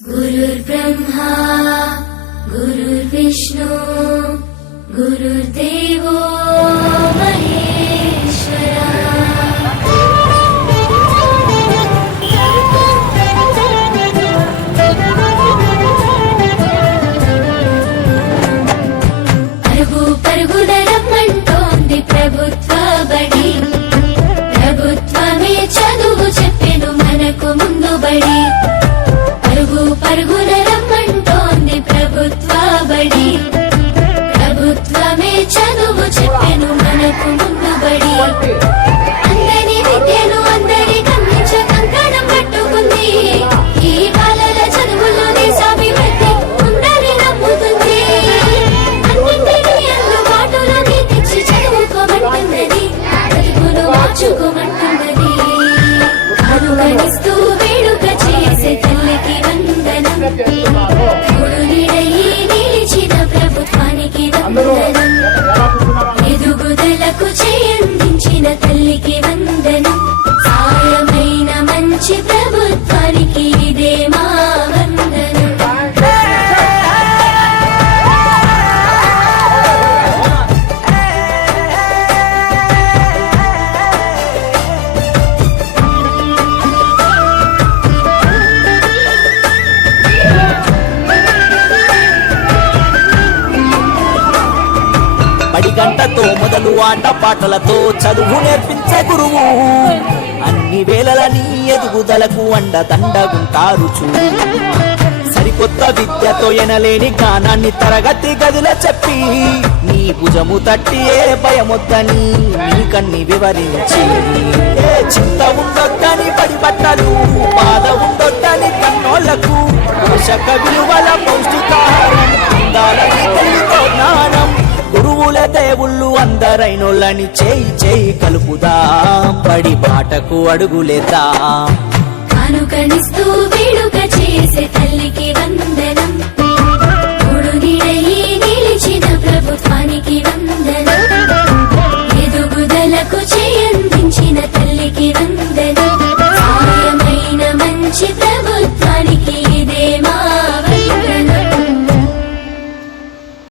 गुरुर्ब्रह्मा गुरुर्विष्णु गुरुर्देवो महेश्वरा। పరుగు పరుగున రమ్మంటోంది ప్రభుత్వ బడి, ప్రభుత్వమే చదువు చెప్పెను మనకు ముందు బడి. పరుగు పరుగున రమ్మంటోంది ప్రభుత్వ బడి, ప్రభుత్వమే చదువు చెప్పెను మనకు ముందు బడి. అందరి విద్యను అందరికందించ కంకణం పట్టుకుంది, ఈ బాలల చదువులోనే సాభివృద్ధి ఉందని నమ్ముతుంది. అన్నింటినీ అందుబాటులోకి తెచ్చి చదువుకోమంటున్నది, బతుకును మార్చుకోమంటున్నది. అనుగణిస్తూ వేడుక చేసే తల్లికి వందనం, గురునిడయి నిలిచిన ప్రభుత్వానికి వందనం. ఎదుగుదలకు చేయందించిన తల్లికి వందనం, సాయమైన మంచి ప్రభుత్వానికి ఇదే మా వందనం. బడి గంటతో మొదలు ఆట పాటలతో చదువు నేర్పించే గురువు, అన్ని వేళలని ఎదుగుదలకు అండదండగుంటారు చూడు. సరికొత్త విద్యతో ఎనలేని జ్ఞానాన్ని తరగతి గదిలో చెప్పి, నీ భుజము తట్టి ఏ భయమొద్దని నీకన్ని వివరించి, ఏ చింత ఉండొద్దని బడి బట్టలు, బాధ ఉండొద్దని కన్నోళ్లకు, పోషక విలువల పౌష్టికాహారం ఉండాలని తల్లితో జ్ఞానం. గురువుల దేవుళ్ళు అందరైనోళ్ళని చేయి చేయి కలుపుదాం, బడి బాటకు అడుగులేద్దాం. అనుకరిస్తూ వేడుక చేసే